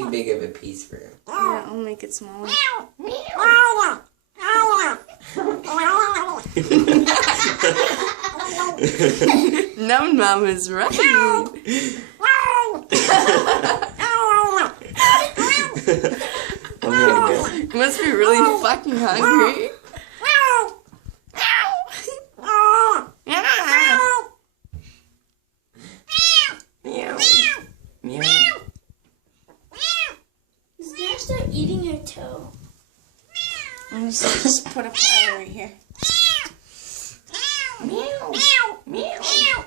too big of a piece for him. Yeah, I'll make it smaller. Num Num is right. You must be really fucking hungry. Meow. Meow. Is Dad start eating your toe? I'm just put a pile right here. Meow. Meow.